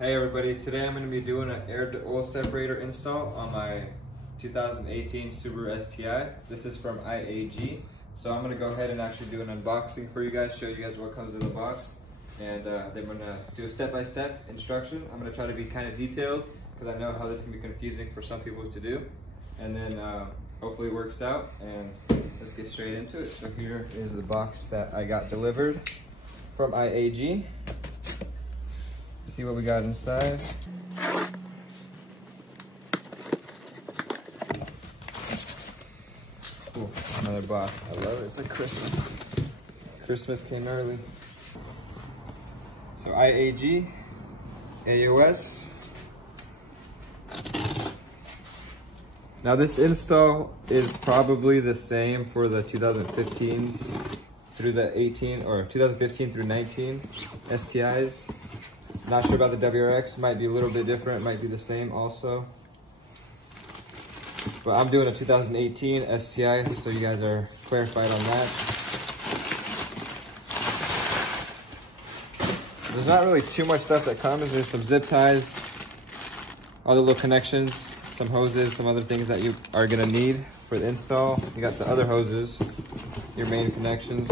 Hey everybody, today I'm going to be doing an air to oil separator install on my 2018 Subaru STI. This is from IAG. So I'm going to go ahead and actually do an unboxing for you guys, show you guys what comes in the box. And then we're going to do a step-by-step instruction. I'm going to try to be kind of detailed because I know how this can be confusing for some people to do. And then hopefully it works out, and let's get straight into it. So here is the box that I got delivered from IAG. See what we got inside. Cool, another box. I love it. It's like Christmas. Christmas came early. So IAG AOS. Now this install is probably the same for the 2015s through the 18 or 2015 through 19 STIs. Not sure about the WRX, might be a little bit different, might be the same also. But I'm doing a 2018 STI, so you guys are clarified on that. There's not really too much stuff that comes. There's some zip ties, all the little connections, some hoses, some other things that you are gonna need for the install. You got the other hoses, your main connections.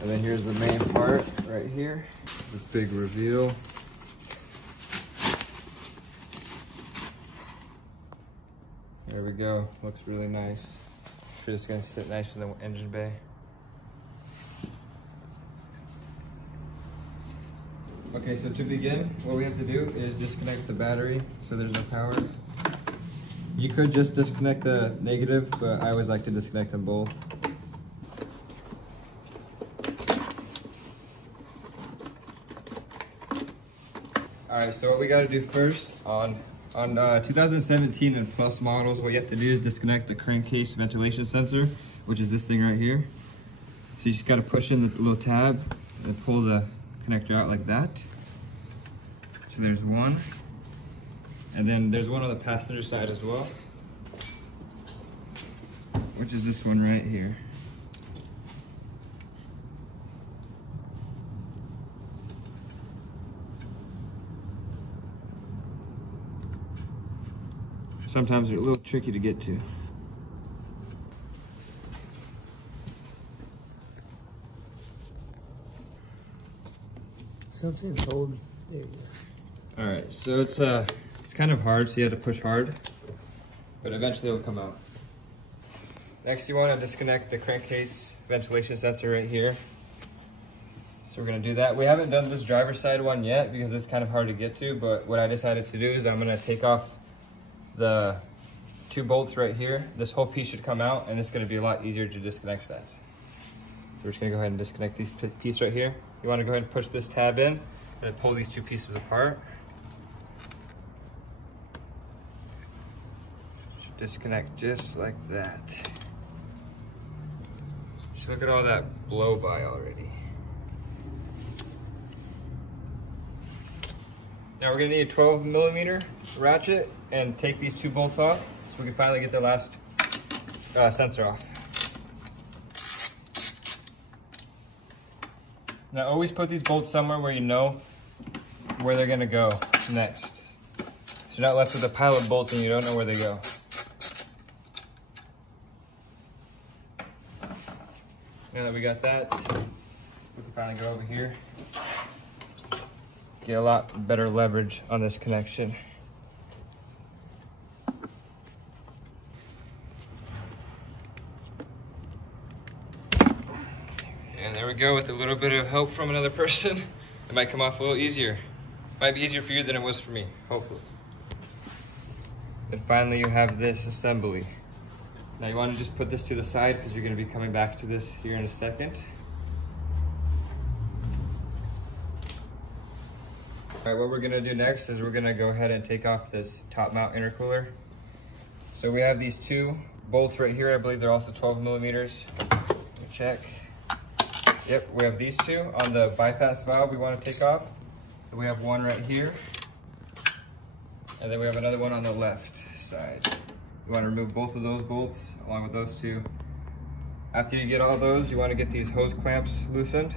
And then here's the main part right here. The big reveal. There we go. Looks really nice. I'm sure it's gonna sit nice in the engine bay. Okay, so to begin, what we have to do is disconnect the battery so there's no power. You could just disconnect the negative, but I always like to disconnect them both. All right, so what we gotta do first on 2017 and plus models, what you have to do is disconnect the crankcase ventilation sensor, which is this thing right here. So you just gotta push in the little tab and pull the connector out like that. So there's one. And then there's one on the passenger side as well, which is this one right here. Sometimes they're a little tricky to get to. Something's holding. There you go. All right, so it's kind of hard, so you have to push hard, but eventually it'll come out. Next, you want to disconnect the crankcase ventilation sensor right here. So we're gonna do that. We haven't done this driver's side one yet because it's kind of hard to get to, but what I decided to do is I'm gonna take off the two bolts right here. This whole piece should come out, and it's going to be a lot easier to disconnect that. So we're just going to go ahead and disconnect this piece right here. You want to go ahead and push this tab in and pull these two pieces apart. Should disconnect just like that. Just look at all that blow by already. Now we're going to need a 12mm ratchet and take these two bolts off so we can finally get the last sensor off. Now always put these bolts somewhere where you know where they're going to go next. So you're not left with a pile of bolts and you don't know where they go. Now that we got that, we can finally go over here. Get a lot better leverage on this connection. And there we go, with a little bit of help from another person, it might come off a little easier. Might be easier for you than it was for me, hopefully. And finally you have this assembly. Now you want to just put this to the side because you're going to be coming back to this here in a second. All right, what we're gonna do next is we're gonna go ahead and take off this top mount intercooler. So we have these two bolts right here. I believe they're also 12mm. Check. Yep, we have these two on the bypass valve we want to take off. And we have one right here. And then we have another one on the left side. You want to remove both of those bolts along with those two. After you get all those, you want to get these hose clamps loosened.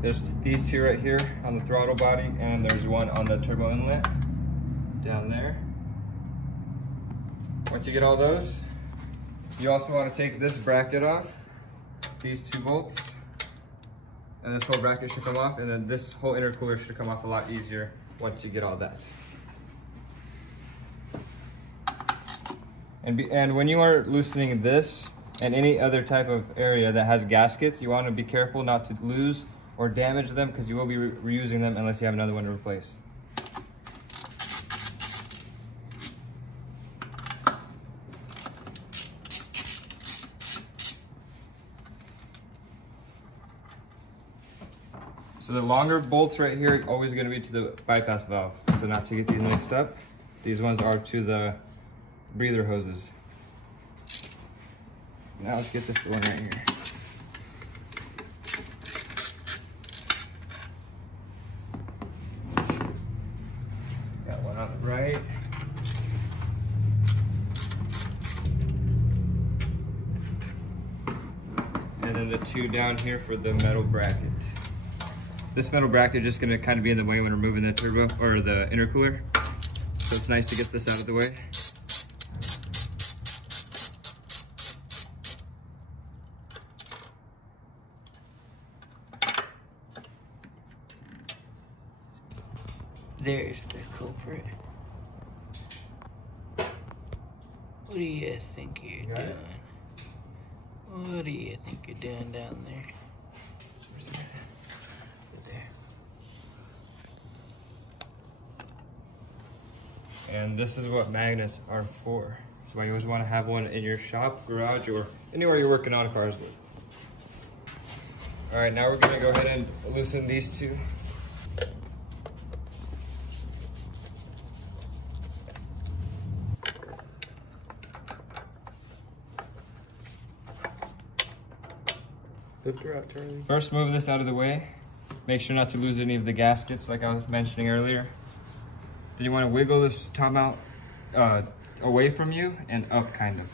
There's these two right here on the throttle body, and there's one on the turbo inlet down there. Once you get all those, you also want to take this bracket off, these two bolts, and this whole bracket should come off, and then this whole intercooler should come off a lot easier once you get all that. And when you are loosening this and any other type of area that has gaskets, you want to be careful not to lose or damage them, because you will be reusing them unless you have another one to replace. So the longer bolts right here are always going to be to the bypass valve. So not to get these mixed up, these ones are to the breather hoses. Now let's get this one right here. Got one on the right. And then the two down here for the metal bracket. This metal bracket is just going to kind of be in the way when we're moving the turbo or the intercooler. So it's nice to get this out of the way. There's the culprit. What do you think you're doing? What do you think you're doing down there? Where's that at? There. And this is what magnets are for. That's why you always want to have one in your shop, garage, or anywhere you're working on cars with. All right, now we're gonna go ahead and loosen these two. Lift her out, Charlie. First, move this out of the way. Make sure not to lose any of the gaskets like I was mentioning earlier. Then you want to wiggle this top mount away from you and up kind of.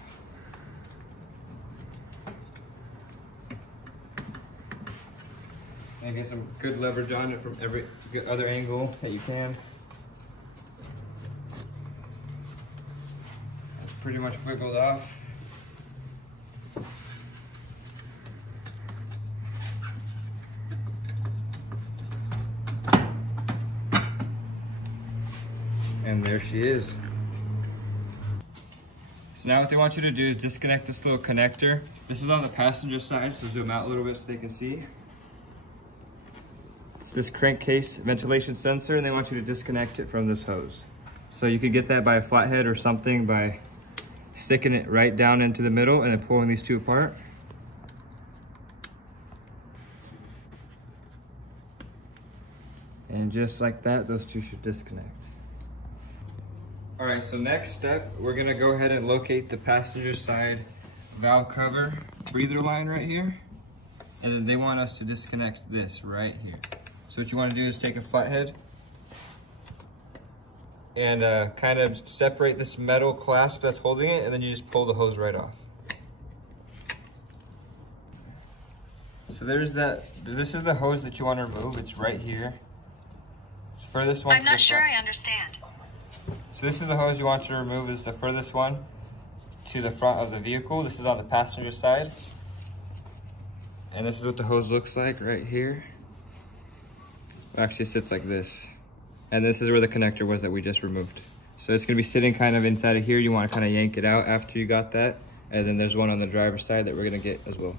And get some good leverage on it from every other angle that you can. That's pretty much wiggled off. And there she is. So now what they want you to do is disconnect this little connector. This is on the passenger side, so zoom out a little bit so they can see. It's this crankcase ventilation sensor, and they want you to disconnect it from this hose. So you could get that by a flathead or something by sticking it right down into the middle and then pulling these two apart. And just like that, those two should disconnect. All right, so next step, we're gonna go ahead and locate the passenger side valve cover breather line right here. And then they want us to disconnect this right here. So what you wanna do is take a flathead and kind of separate this metal clasp that's holding it, and then you just pull the hose right off. So there's that, this is the hose that you wanna remove, it's right here. It's furthest one. I'm not sure I understand. So this is the hose you want to remove, is the furthest one to the front of the vehicle. This is on the passenger side. And this is what the hose looks like right here. It actually sits like this. And this is where the connector was that we just removed. So it's gonna be sitting kind of inside of here. You wanna kind of yank it out after you got that. And then there's one on the driver's side that we're gonna get as well.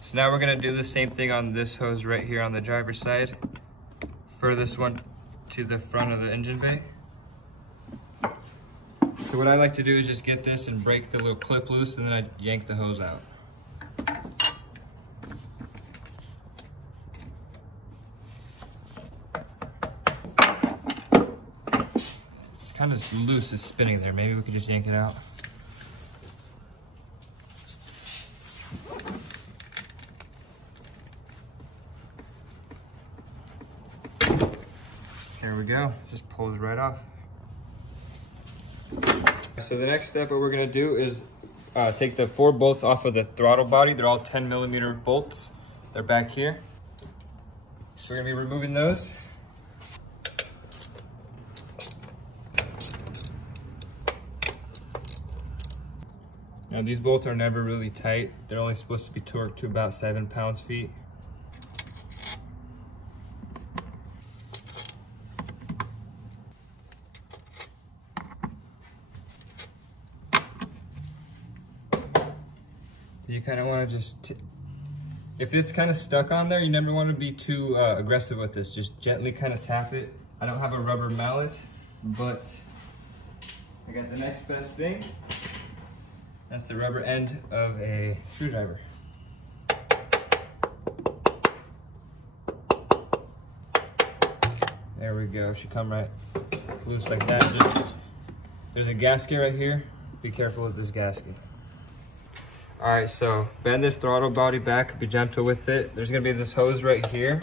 So now we're gonna do the same thing on this hose right here on the driver's side. Furthest one to the front of the engine bay. So what I like to do is just get this and break the little clip loose, and then I yank the hose out. It's kind of loose, it's spinning there. Maybe we could just yank it out. Here we go, just pulls right off. So the next step, what we're gonna do is take the 4 bolts off of the throttle body. They're all 10mm bolts. They're back here. we're gonna be removing those. Now these bolts are never really tight. They're only supposed to be torqued to about 7 pounds-feet. You kind of want to just, if it's kind of stuck on there, you never want to be too aggressive with this. Just gently kind of tap it. I don't have a rubber mallet, but I got the next best thing. That's the rubber end of a screwdriver. There we go, should come right loose like that. Just, there's a gasket right here. Be careful with this gasket. All right, so bend this throttle body back, be gentle with it. There's gonna be this hose right here.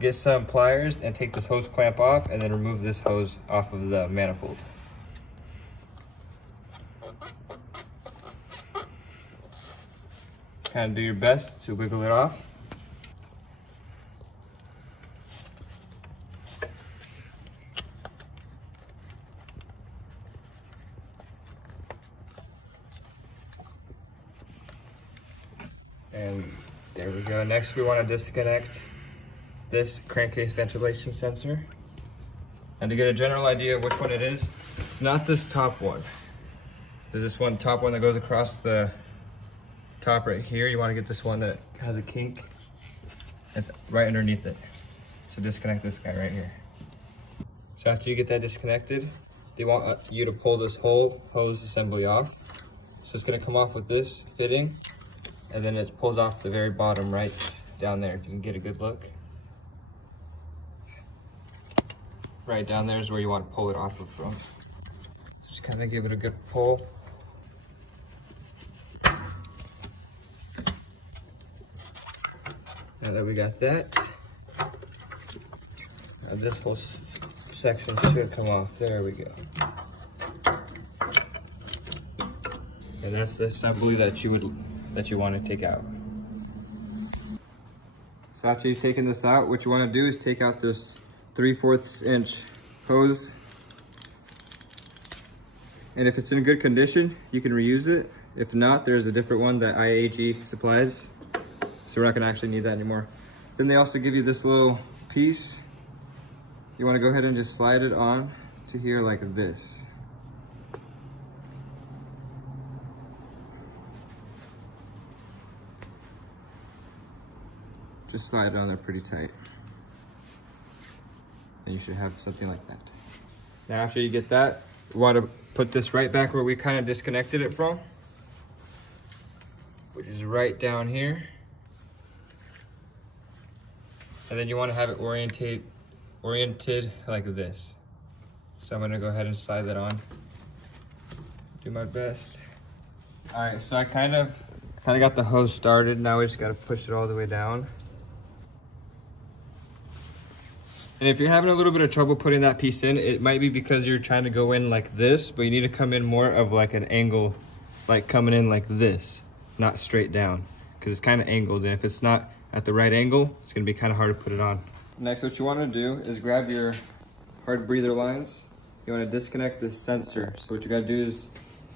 Get some pliers and take this hose clamp off and then remove this hose off of the manifold. Kind of do your best to wiggle it off. And there we go. Next we want to disconnect this crankcase ventilation sensor. And to get a general idea of which one it is, it's not this top one. There's this one top one that goes across the top right here. You want to get this one that has a kink. It's right underneath it. So disconnect this guy right here. So after you get that disconnected, they want you to pull this whole hose assembly off. So it's going to come off with this fitting, and then it pulls off the very bottom right down there. If you can get a good look. Right down there is where you want to pull it off of from. Just kind of give it a good pull. Now that we got that, now this whole section should come off. There we go. And that's the assembly that you want to take out. So after you've taken this out, what you want to do is take out this 3/4 inch hose. And if it's in good condition, you can reuse it. If not, there's a different one that IAG supplies. So we're not gonna actually need that anymore. Then they also give you this little piece. You wanna go ahead and just slide it on to here like this. Just slide it on there pretty tight. And you should have something like that. Now after you get that, you wanna put this right back where we kind of disconnected it from, which is right down here. And then you want to have it oriented like this. So I'm gonna go ahead and slide that on. Do my best. All right, so I kind of got the hose started. Now we just gotta push it all the way down. And if you're having a little bit of trouble putting that piece in, it might be because you're trying to go in like this, but you need to come in more of like an angle, like coming in like this, not straight down, because it's kind of angled, and if it's not at the right angle, it's gonna be kind of hard to put it on. Next, what you want to do is grab your hard breather lines. You want to disconnect this sensor. So what you got to do is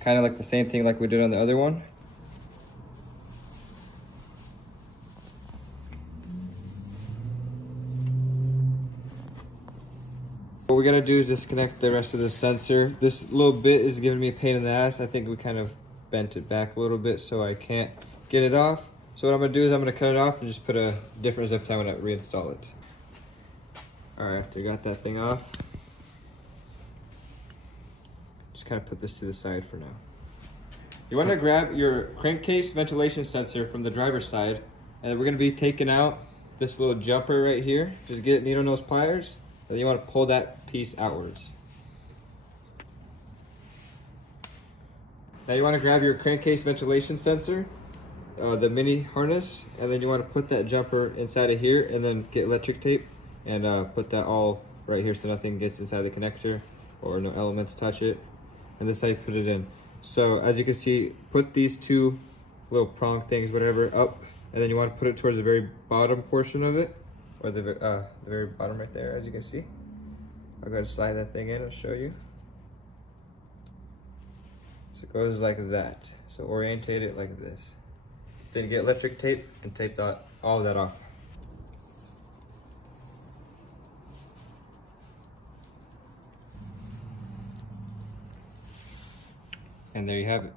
kind of like the same thing like we did on the other one. What we gotta do is disconnect the rest of the sensor. This little bit is giving me a pain in the ass. I think we kind of bent it back a little bit so I can't get it off. So what I'm gonna do is I'm gonna cut it off and just put a different zip tie when I reinstall it. All right, after you got that thing off, just kind of put this to the side for now. You wanna grab your crankcase ventilation sensor from the driver's side, and we're gonna be taking out this little jumper right here. Just get needle nose pliers. Then you want to pull that piece outwards. Now you want to grab your crankcase ventilation sensor, the mini harness, and then you want to put that jumper inside of here, and then get electric tape and put that all right here so nothing gets inside the connector or no elements touch it. And this is how you put it in. So as you can see, put these two little prong things, whatever, up, and then you want to put it towards the very bottom portion of it. or the very bottom right there, as you can see. I'll go ahead and slide that thing in and show you. So it goes like that. So orientate it like this. Then you get electric tape and tape all of that off. And there you have it.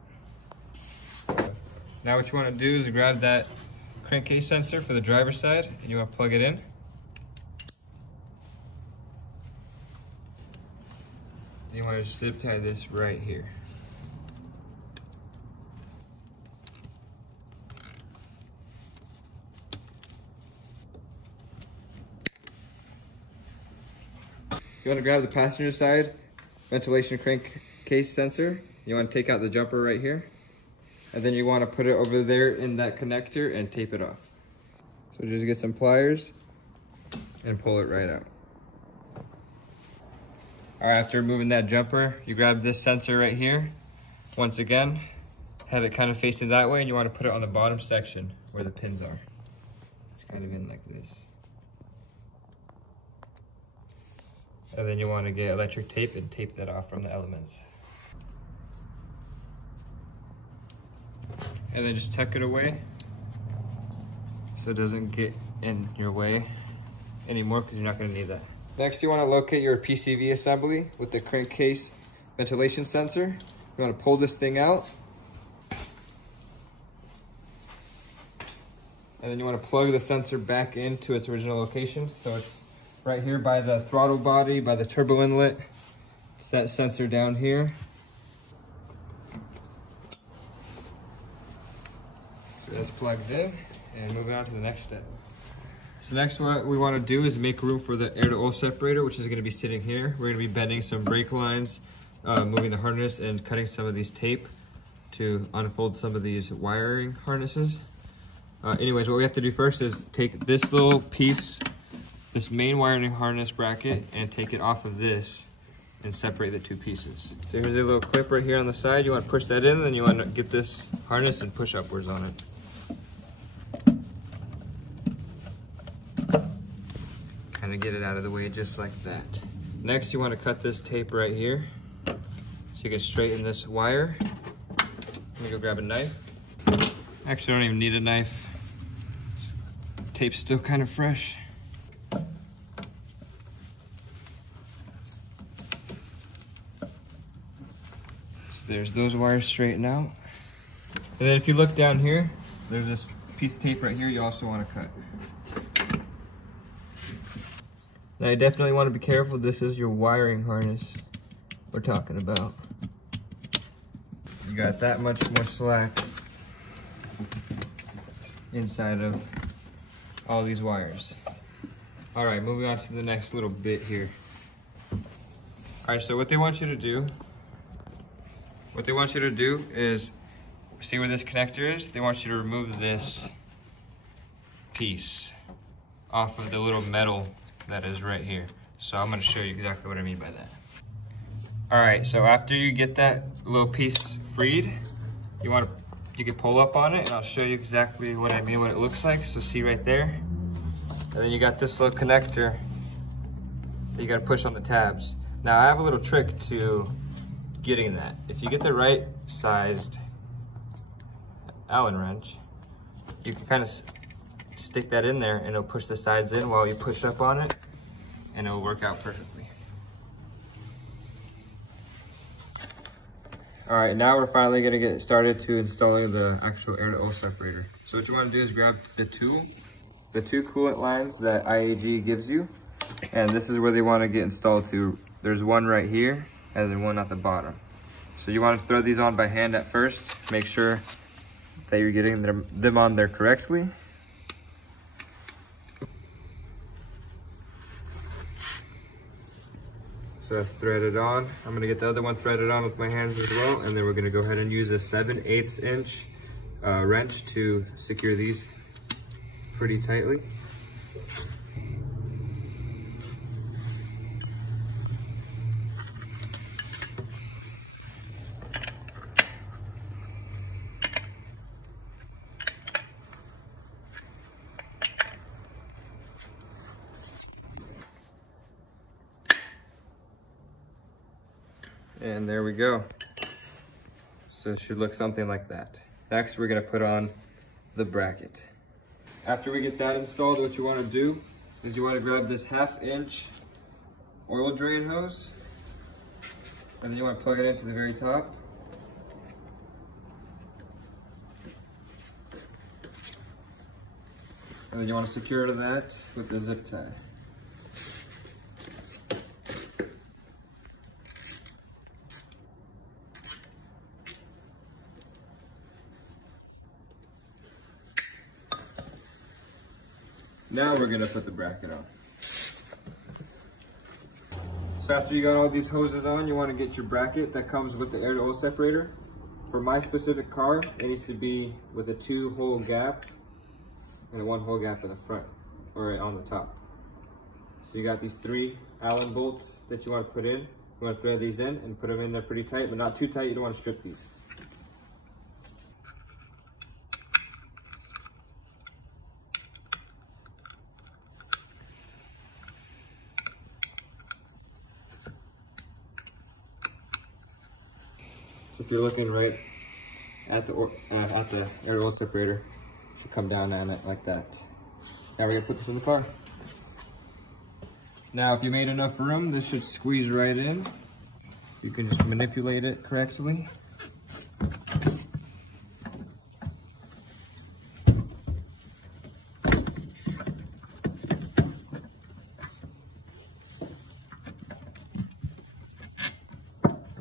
Now what you want to do is grab that crankcase sensor for the driver's side and you want to plug it in. You want to zip tie this right here. You want to grab the passenger side ventilation crankcase sensor. You want to take out the jumper right here. And then you want to put it over there in that connector and tape it off. So just get some pliers and pull it right out. All right, after removing that jumper, you grab this sensor right here. Once again, have it kind of facing that way, and you want to put it on the bottom section where the pins are. It's kind of in like this. And then you want to get electric tape and tape that off from the elements. And then just tuck it away so it doesn't get in your way anymore, because you're not going to need that. Next, you want to locate your PCV assembly with the crankcase ventilation sensor. You want to pull this thing out. And then you want to plug the sensor back into its original location. So it's right here by the throttle body, by the turbo inlet. It's that sensor down here. So that's plugged in, and moving on to the next step. So next, what we want to do is make room for the air to oil separator, which is going to be sitting here. We're going to be bending some brake lines, moving the harness, and cutting some of these tape to unfold some of these wiring harnesses. Anyways, what we have to do first is take this little piece, this main wiring harness bracket, and take it off of this and separate the two pieces. So here's a little clip right here on the side. You want to push that in, and then you want to get this harness and push upwards on it. Kind of get it out of the way just like that. Next, you want to cut this tape right here so you can straighten this wire. Let me go grab a knife. Actually, I don't even need a knife. This tape's still kind of fresh. So there's those wires straightened out. And then if you look down here, there's this piece of tape right here you also want to cut. Now you definitely want to be careful. This is your wiring harness we're talking about. You got that much more slack inside of all these wires. All right, moving on to the next little bit here. All right, so what they want you to do is, see where this connector is? They want you to remove this piece off of the little metal that is right here. So I'm going to show you exactly what I mean by that. All right, so after you get that little piece freed, you can pull up on it, and I'll show you exactly what I mean, what it looks like. So see right there, and then you got this little connector that you got to push on the tabs. Now I have a little trick to getting that. If you get the right sized Allen wrench, you can kind of stick that in there and it'll push the sides in while you push up on it, and it'll work out perfectly. All right, now we're finally gonna get started to installing the actual air to oil separator. So what you wanna do is grab the two coolant lines that IAG gives you, and this is where they wanna get installed to. There's one right here, and then one at the bottom. So you wanna throw these on by hand at first, make sure that you're getting them on there correctly. So that's threaded on. I'm gonna get the other one threaded on with my hands as well, and then we're gonna go ahead and use a 7/8 inch wrench to secure these pretty tightly. And there we go. So it should look something like that. Next, we're gonna put on the bracket. After we get that installed, what you wanna do is you wanna grab this 1/2 inch oil drain hose, and then you wanna plug it into the very top. And then you wanna secure to that with the zip tie. Now we're gonna put the bracket on. So after you got all these hoses on, you wanna get your bracket that comes with the air to oil separator. For my specific car, it needs to be with a 2-hole gap and a 1-hole gap in the front, or on the top. So you got these 3 Allen bolts that you wanna put in. You wanna thread these in and put them in there pretty tight, but not too tight, you don't wanna strip these. So if you're looking right at the air oil separator, it should come down on it like that. Now we're gonna put this in the car. Now if you made enough room, this should squeeze right in. You can just manipulate it correctly.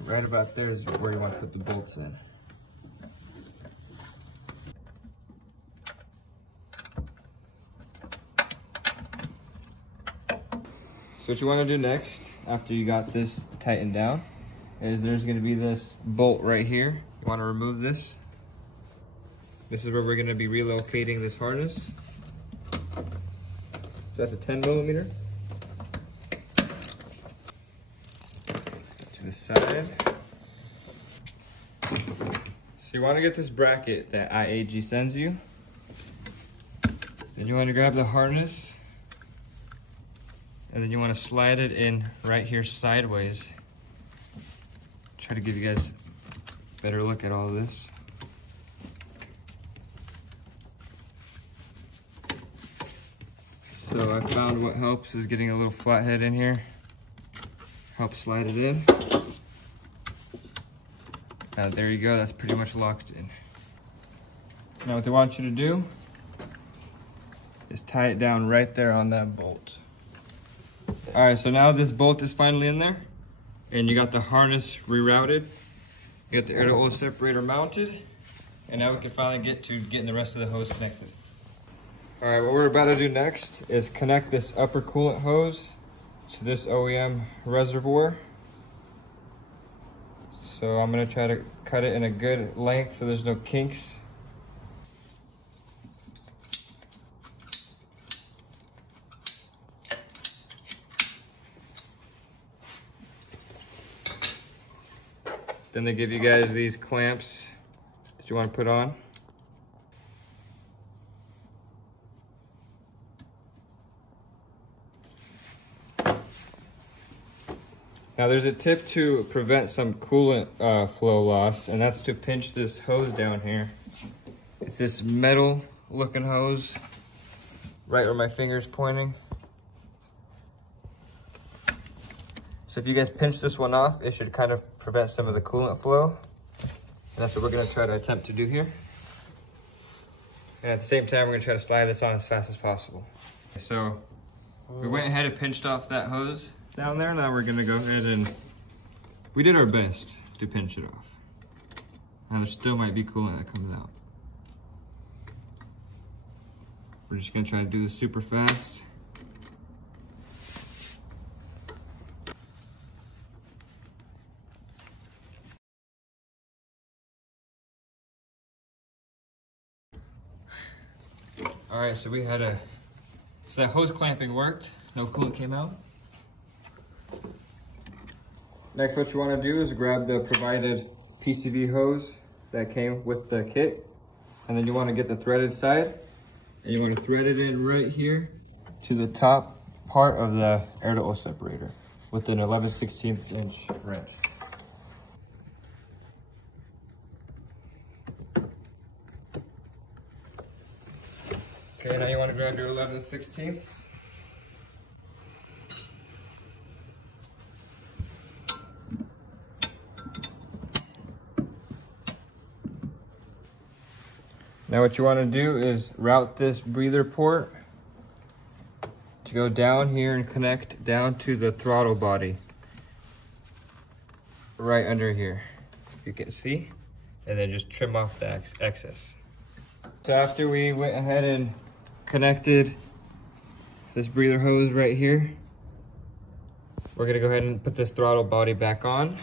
Right about there is where you want to put the bolts in. So what you want to do next, after you got this tightened down, is there's going to be this bolt right here. You want to remove this. This is where we're going to be relocating this harness. So that's a 10mm. To the side. So you want to get this bracket that IAG sends you. Then you want to grab the harness, and then you want to slide it in right here sideways. Try to give you guys a better look at all of this. So I found what helps is getting a little flathead in here. Help slide it in. Now there you go, that's pretty much locked in. Now what they want you to do is tie it down right there on that bolt. All right, so now this bolt is finally in there, and you got the harness rerouted. You got the air to oil separator mounted, and now we can finally get to getting the rest of the hose connected. All right, what we're about to do next is connect this upper coolant hose to this OEM reservoir. So I'm gonna try to cut it in a good length so there's no kinks. Then they give you guys these clamps that you want to put on. Now there's a tip to prevent some coolant flow loss, and that's to pinch this hose down here. It's this metal looking hose, right where my finger's pointing. So if you guys pinch this one off, it should kind of prevent some of the coolant flow. And that's what we're gonna try to attempt to do here. And at the same time, we're gonna try to slide this on as fast as possible. So we went ahead and pinched off that hose down there. Now we're gonna go ahead and, we did our best to pinch it off. Now there still might be coolant that comes out. We're just gonna try to do this super fast. All right, so we had so that hose clamping worked. No coolant came out. Next, what you want to do is grab the provided PCV hose that came with the kit, and then you want to get the threaded side, and you want to thread it in right here to the top part of the air to oil separator with an 11/16 inch wrench. Okay, now you want to grab your 11/16. Now what you want to do is route this breather port to go down here and connect down to the throttle body. Right under here, if you can see, and then just trim off the excess. So after we went ahead and connected this breather hose right here, we're gonna go ahead and put this throttle body back on.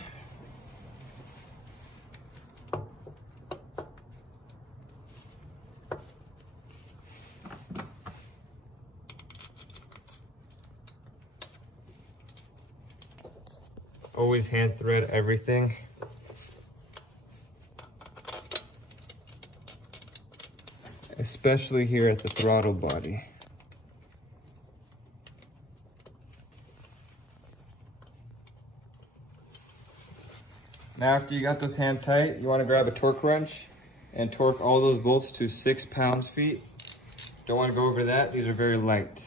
Always hand thread everything. Especially here at the throttle body. Now after you got this hand tight, you want to grab a torque wrench and torque all those bolts to 6 pounds-feet. Don't want to go over that, these are very light.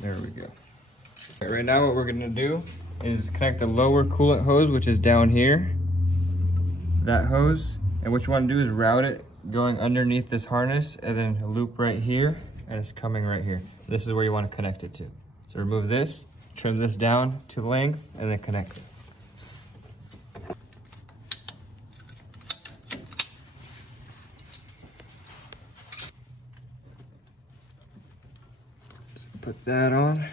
There we go. Right now what we're gonna do is connect the lower coolant hose, which is down here. That hose, and what you wanna do is route it going underneath this harness and then a loop right here, and it's coming right here. This is where you wanna connect it to. So remove this, trim this down to length, and then connect it. Put that on.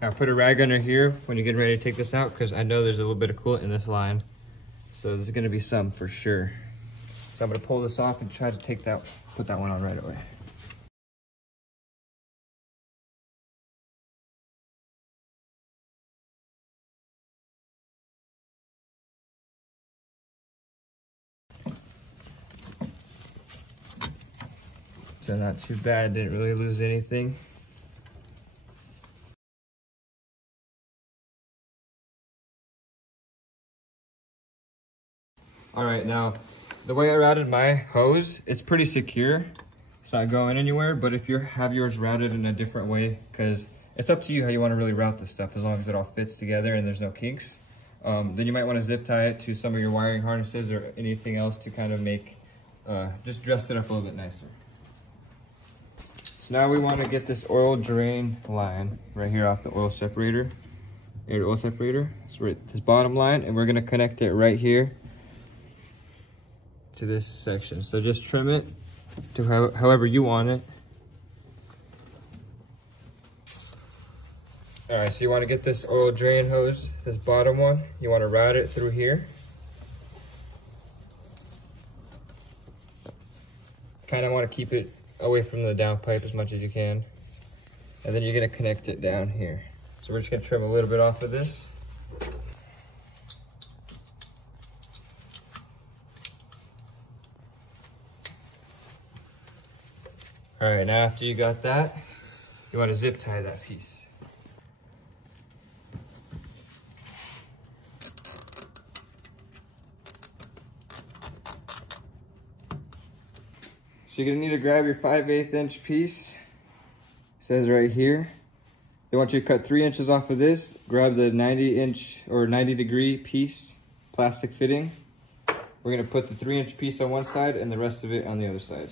Now put a rag under here when you're getting ready to take this out, because I know there's a little bit of coolant in this line. So there's gonna be some for sure. So I'm gonna pull this off and try to put that one on right away. So not too bad, didn't really lose anything. All right, now the way I routed my hose, it's pretty secure. It's not going anywhere, but if you have yours routed in a different way, because it's up to you how you want to really route this stuff, as long as it all fits together and there's no kinks, then you might want to zip tie it to some of your wiring harnesses or anything else to kind of make, just dress it up a little bit nicer. So now we want to get this oil drain line right here off the oil separator, air to oil separator. So right, this bottom line, and we're going to connect it right here to this section. So just trim it to however you want it. All right, so you want to get this oil drain hose, this bottom one, you want to route it through here. Kind of want to keep it away from the downpipe as much as you can. And then you're going to connect it down here. So we're just going to trim a little bit off of this. All right, now after you got that, you want to zip tie that piece. So you're gonna need to grab your 5/8 inch piece. It says right here. They want you to cut 3 inches off of this. Grab the 90 inch or 90 degree piece, plastic fitting. We're gonna put the 3 inch piece on one side and the rest of it on the other side.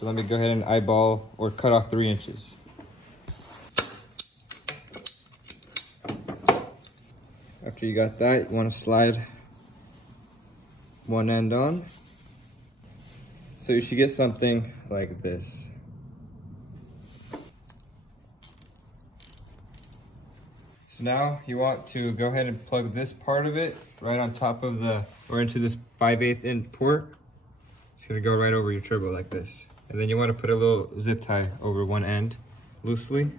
So let me go ahead and eyeball or cut off 3 inches. After you got that, you wanna slide one end on. So you should get something like this. So now you want to go ahead and plug this part of it right on top of or into this 5/8 inch port. It's gonna go right over your turbo like this. And then you want to put a little zip tie over one end loosely.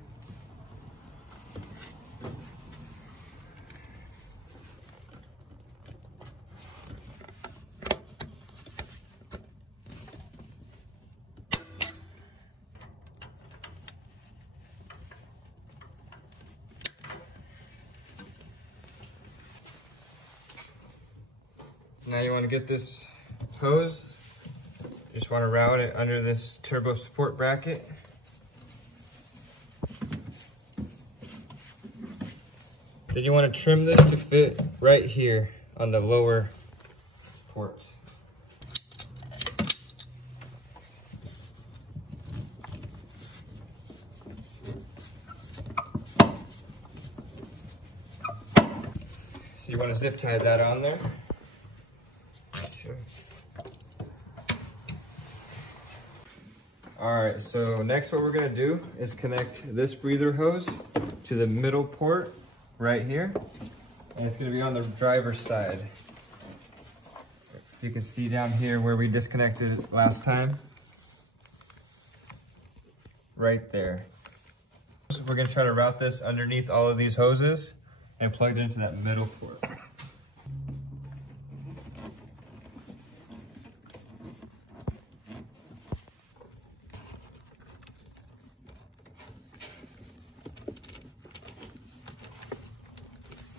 Now you want to get this hose. You just want to route it under this turbo support bracket. Then you want to trim this to fit right here on the lower port. So you want to zip tie that on there. Sure. Alright, so next what we're going to do is connect this breather hose to the middle port right here. And it's going to be on the driver's side. If you can see down here where we disconnected it last time. Right there. So we're going to try to route this underneath all of these hoses and plug it into that middle port.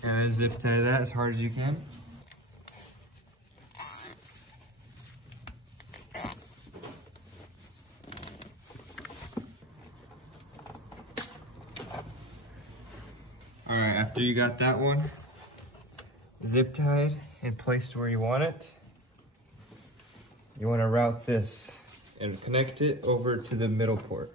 And zip tie that as hard as you can. Alright, after you got that one zip tied and placed where you want it, you want to route this and connect it over to the middle port.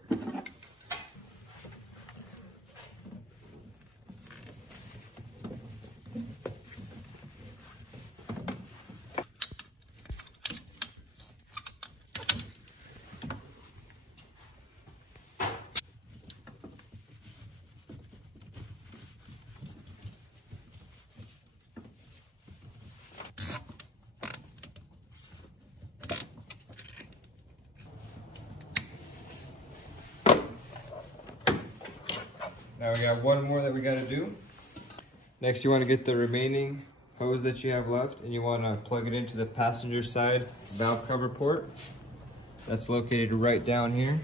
Now we got one more that we got to do. Next you want to get the remaining hose that you have left and you want to plug it into the passenger side valve cover port. That's located right down here.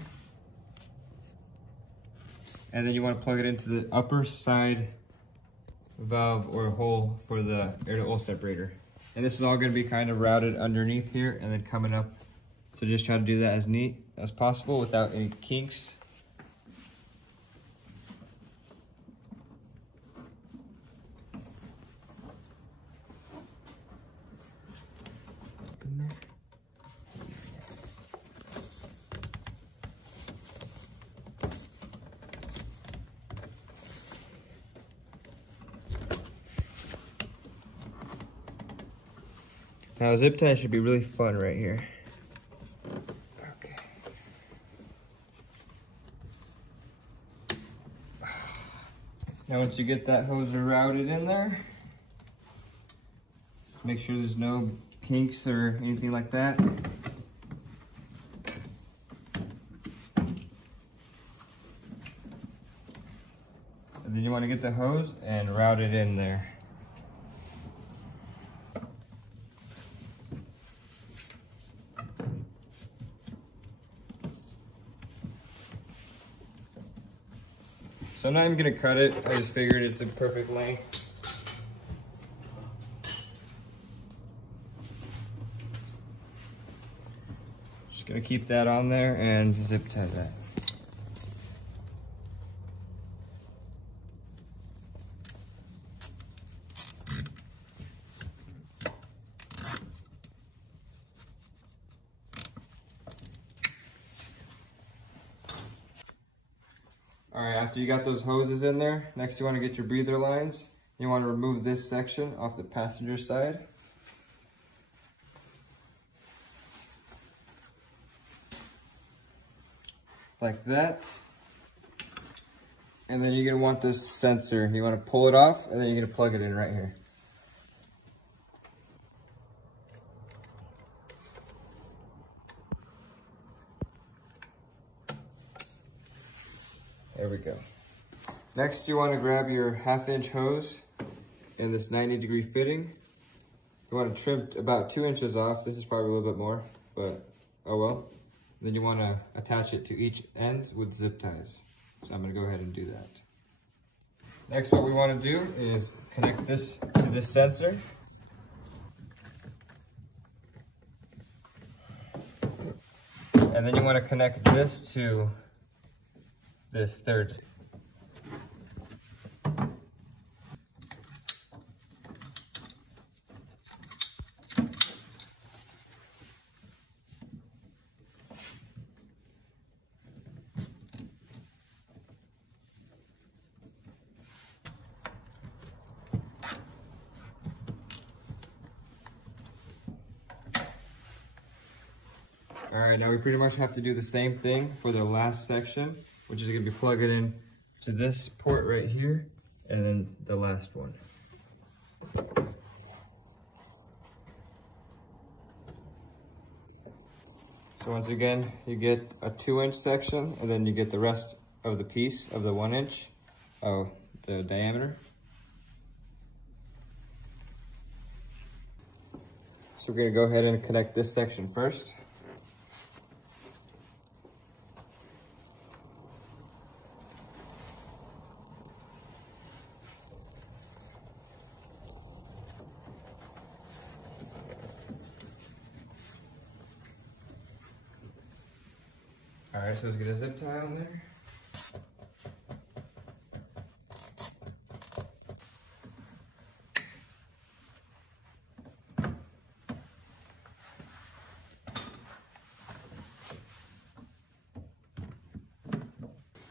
And then you want to plug it into the upper side valve or hole for the air to oil separator. And this is all going to be kind of routed underneath here and then coming up. So just try to do that as neat as possible without any kinks. There. Now zip tie should be really fun right here. Okay. Now once you get that hose routed in there, just make sure there's no kinks or anything like that. And then you want to get the hose and route it in there. So I'm not even going to cut it, I just figured it's a perfect length. Just going to keep that on there and zip tie that. Alright, after you got those hoses in there, next you want to get your breather lines. You want to remove this section off the passenger side. Like that. And then you're gonna want this sensor. You wanna pull it off, and then you're gonna plug it in right here. There we go. Next, you wanna grab your 1/2-inch hose and this 90-degree fitting. You wanna trim about 2 inches off. This is probably a little bit more, but oh well. Then you wanna attach it to each ends with zip ties. So I'm gonna go ahead and do that. Next, what we wanna do is connect this to this sensor. And then you wanna connect this to this third. All right, now we pretty much have to do the same thing for the last section, which is gonna be plugging in to this port right here, and then the last one. So once again, you get a 2-inch section, and then you get the rest of the piece of the 1 inch of the diameter. So we're gonna go ahead and connect this section first. All right, so let's get a zip tie on there.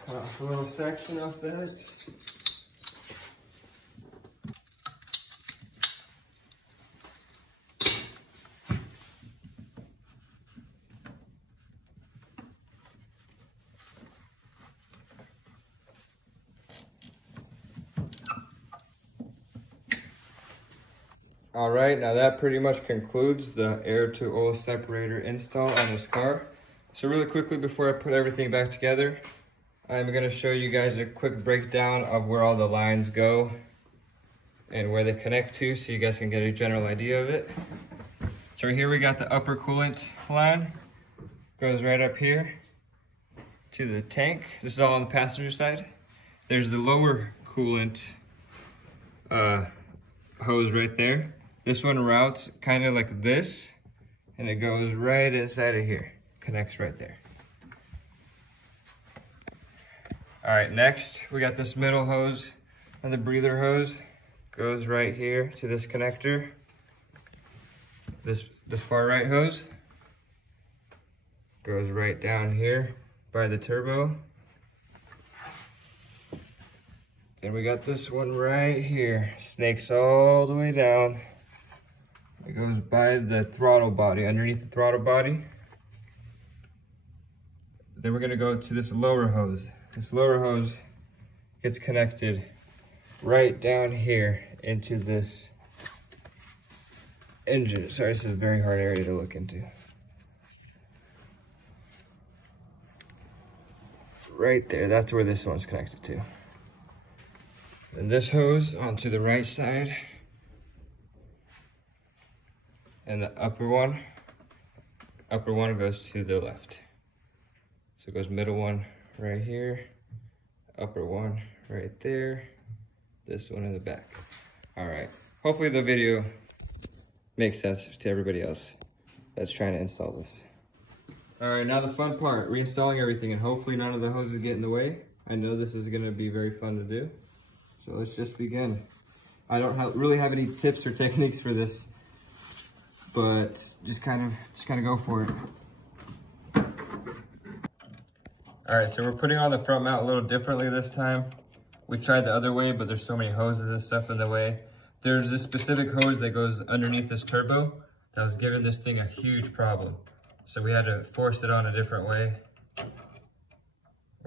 Cut off a little section off that. All right, now that pretty much concludes the air to oil separator install on this car. So really quickly before I put everything back together, I'm gonna show you guys a quick breakdown of where all the lines go and where they connect to so you guys can get a general idea of it. So here we got the upper coolant line, goes right up here to the tank. This is all on the passenger side. There's the lower coolant hose right there. This one routes kind of like this, and it goes right inside of here, connects right there. All right, next we got this middle hose and the breather hose goes right here to this connector. This far right hose goes right down here by the turbo. Then we got this one right here, snakes all the way down. It goes by the throttle body, underneath the throttle body. Then we're gonna go to this lower hose. This lower hose gets connected right down here into this engine. Sorry, this is a very hard area to look into. Right there, that's where this one's connected to. And this hose onto the right side. And the upper one goes to the left. So it goes middle one right here, upper one right there, this one in the back. All right, hopefully the video makes sense to everybody else that's trying to install this. All right, now the fun part, reinstalling everything, and hopefully none of the hoses get in the way. I know this is gonna be very fun to do. So let's just begin. I don't really have any tips or techniques for this, but just kind of go for it. All right, so we're putting on the front mount a little differently this time. We tried the other way, but there's so many hoses and stuff in the way. There's this specific hose that goes underneath this turbo that was giving this thing a huge problem. So we had to force it on a different way.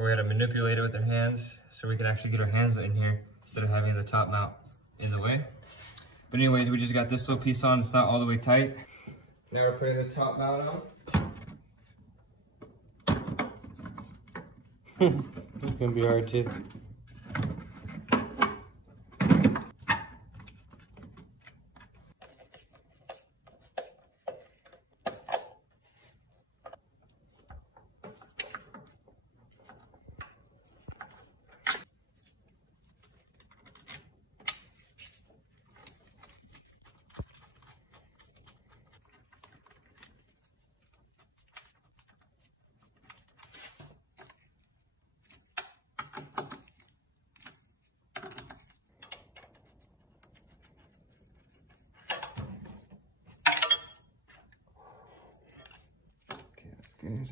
We're gonna manipulate it with our hands so we can actually get our hands in here instead of having the top mount in the way. But anyways, we just got this little piece on. It's not all the way tight. Now we're putting the top mount on. It's gonna be hard too. Good.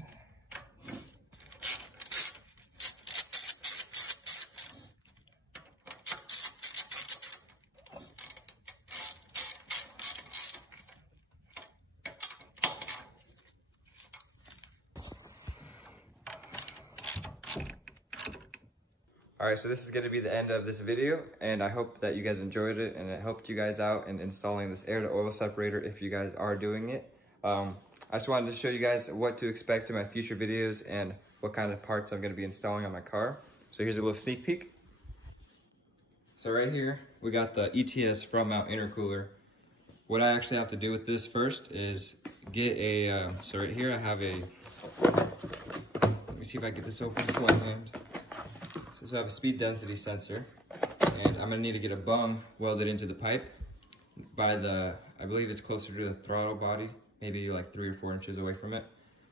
Alright, so this is going to be the end of this video, and I hope that you guys enjoyed it and it helped you guys out in installing this air to oil separator if you guys are doing it. I just wanted to show you guys what to expect in my future videos and what kind of parts I'm going to be installing on my car. So here's a little sneak peek. So right here, we got the ETS front mount intercooler. What I actually have to do with this first is get a, so right here I have a, let me see if I can get this open with one hand. So I have a speed density sensor, and I'm gonna need to get a bung welded into the pipe by the, I believe it's closer to the throttle body, maybe like 3 or 4 inches away from it.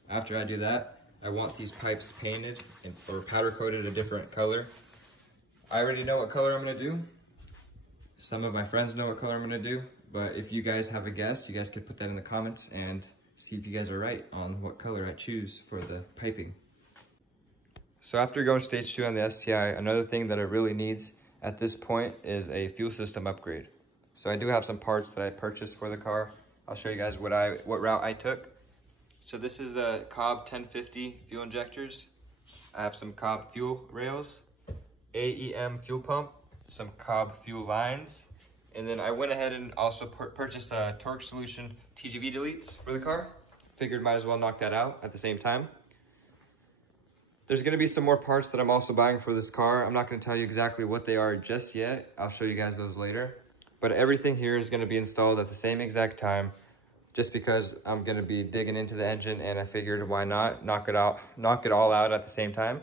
After I do that, I want these pipes painted or powder coated a different color. I already know what color I'm gonna do. Some of my friends know what color I'm gonna do, but if you guys have a guess, you guys could put that in the comments and see if you guys are right on what color I choose for the piping. So after going stage 2 on the STI, another thing that it really needs at this point is a fuel system upgrade. So I do have some parts that I purchased for the car. I'll show you guys what route I took. So this is the Cobb 1050 fuel injectors. I have some Cobb fuel rails, AEM fuel pump, some Cobb fuel lines, and then I went ahead and also purchased a Torque Solution TGV deletes for the car. Figured might as well knock that out at the same time. There's gonna be some more parts that I'm also buying for this car. I'm not gonna tell you exactly what they are just yet. I'll show you guys those later. But everything here is gonna be installed at the same exact time, just because I'm gonna be digging into the engine, and I figured why not knock it all out at the same time.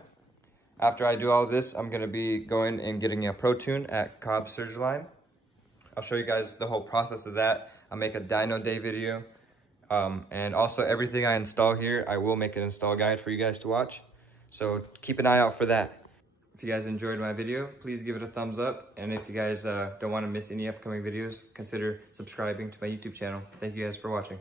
After I do all this, I'm gonna be going and getting a Pro Tune at Cobb Surgeline. I'll show you guys the whole process of that. I'll make a dyno day video. And also everything I install here, I will make an install guide for you guys to watch. So keep an eye out for that. If you guys enjoyed my video, please give it a thumbs up. And if you guys don't want to miss any upcoming videos, consider subscribing to my YouTube channel. Thank you guys for watching.